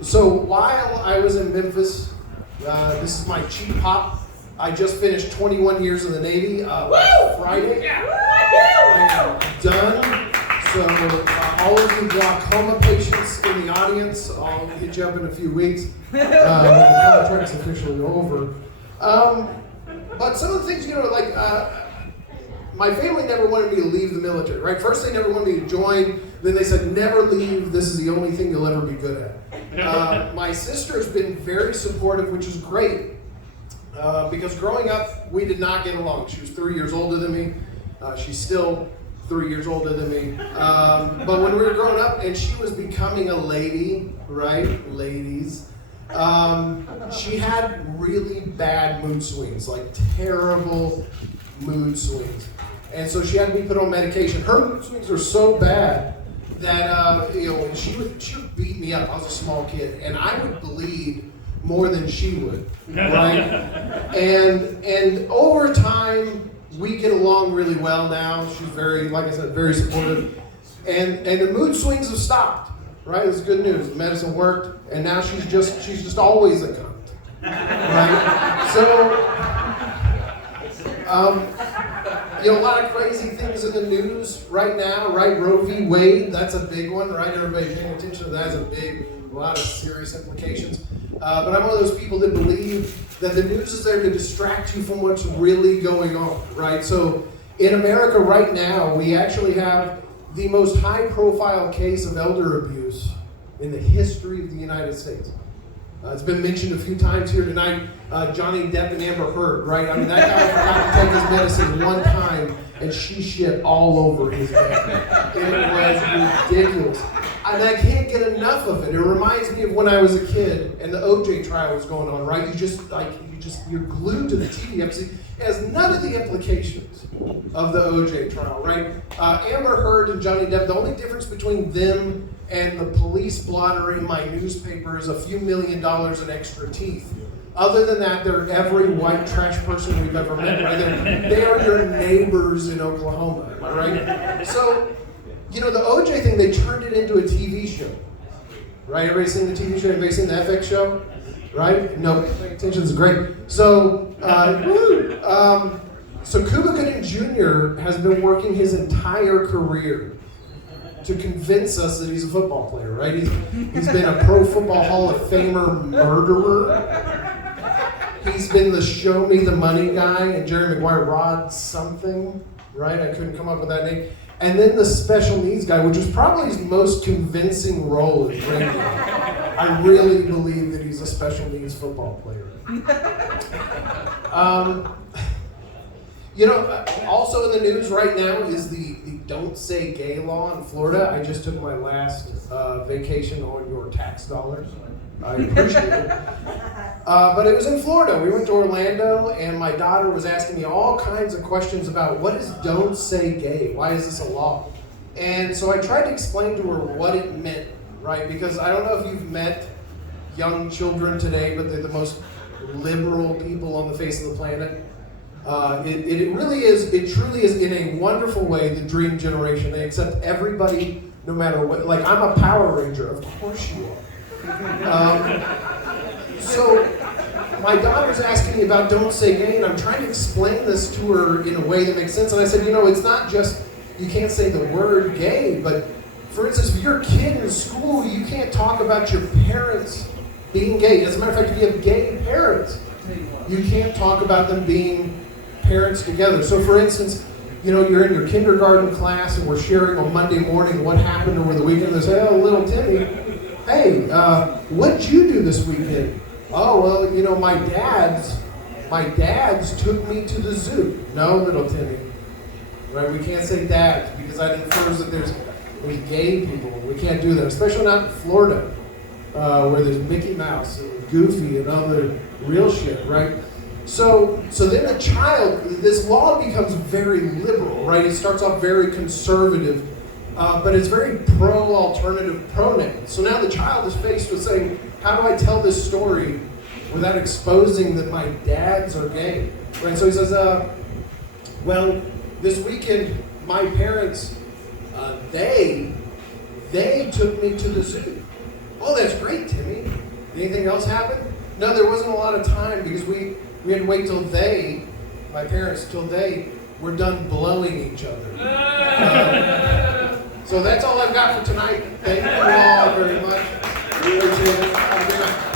So while I was in Memphis, this is my cheap pop. I just finished 21 years in the Navy last Friday. I am done. So all of you glaucoma patients in the audience, I'll hit you up in a few weeks when the contract's officially over. But some of the things, my family never wanted me to leave the military, right? First they never wanted me to join, then they said never leave, this is the only thing you'll ever be good at. My sister has been very supportive, which is great, because growing up, we did not get along. She was 3 years older than me. She's still 3 years older than me. But when we were growing up and she was becoming a lady, right, ladies, she had really bad mood swings, like terrible mood swings. And so she had to be put on medication. Her mood swings are so bad that she would beat me up. I was a small kid, and I would bleed more than she would, right? and over time, we get along really well now. She's very, like I said, very supportive. And the mood swings have stopped, right? It's good news. The medicine worked, and now she's just always a cunt, right? So, a lot of crazy things in the news right now, right? Roe v. Wade, that's a big one, right? Everybody paying attention to that. That's a lot of serious implications. But I'm one of those people that believe that the news is there to distract you from what's really going on, right? So in America right now, we actually have the most high-profile case of elder abuse in the history of the United States. It's been mentioned a few times here tonight, Johnny Depp and Amber Heard, right? I mean, that guy forgot to take his medicine one time, and she shit all over his bed. It was ridiculous. And I can't get enough of it. It reminds me of when I was a kid and the OJ trial was going on, right? You're glued to the TV. It has none of the implications of the OJ trial, right? Amber Heard and Johnny Depp, the only difference between them and the police blotter in my newspaper is a few $1 million in extra teeth. Other than that, they're every white trash person we've ever met, right? They are your neighbors in Oklahoma, am I right? So, the OJ thing, they turned it into a TV show, right? Everybody seen the TV show? Everybody seen the FX show? Right? No, paying attention is great. So, so Cuba Gooding Jr. has been working his entire career to convince us that he's a football player, right? He's been a Pro Football Hall of Famer murderer. He's been the show me the money guy, and Jerry Maguire, Rod something, right? I couldn't come up with that name. And then the special needs guy, which was probably his most convincing role in radio. I really believe that he's a special needs football player. Also in the news right now is the Don't Say Gay law in Florida. I just took my last vacation on your tax dollars. I appreciate it. But it was in Florida. We went to Orlando, and my daughter was asking me all kinds of questions about what is Don't Say Gay? Why is this a law? And so I tried to explain to her what it meant, right? Because I don't know if you've met young children today, but they're the most liberal people on the face of the planet. It truly is in a wonderful way the dream generation. They accept everybody no matter what. Like, I'm a Power Ranger. Of course you are. So my daughter's asking me about Don't Say Gay, and I'm trying to explain this to her in a way that makes sense. And I said, it's not just, you can't say the word gay, but for instance, if you're a kid in school, you can't talk about your parents being gay. As a matter of fact, if you have gay parents, you can't talk about them being parents together. So for instance, you're in your kindergarten class and we're sharing on Monday morning what happened over the weekend. They say, oh, little Timmy, hey, what'd you do this weekend? Oh, well, my dads took me to the zoo. No, little Timmy. Right? We can't say dads because that infers that there's gay people. We can't do that, especially not in Florida, where there's Mickey Mouse and Goofy and other real shit, right? So then the child, this law becomes very liberal, right? It starts off very conservative, but it's very pro-alternative pronouns. So now the child is faced with saying, how do I tell this story without exposing that my dads are gay? Right? So he says, well, this weekend, my parents, they took me to the zoo. Oh, that's great, Timmy. Anything else happen? No, there wasn't a lot of time because we had to wait till my parents, till they were done blowing each other. So that's all I've got for tonight. Thank you all very much. Appreciate it. Have a good night.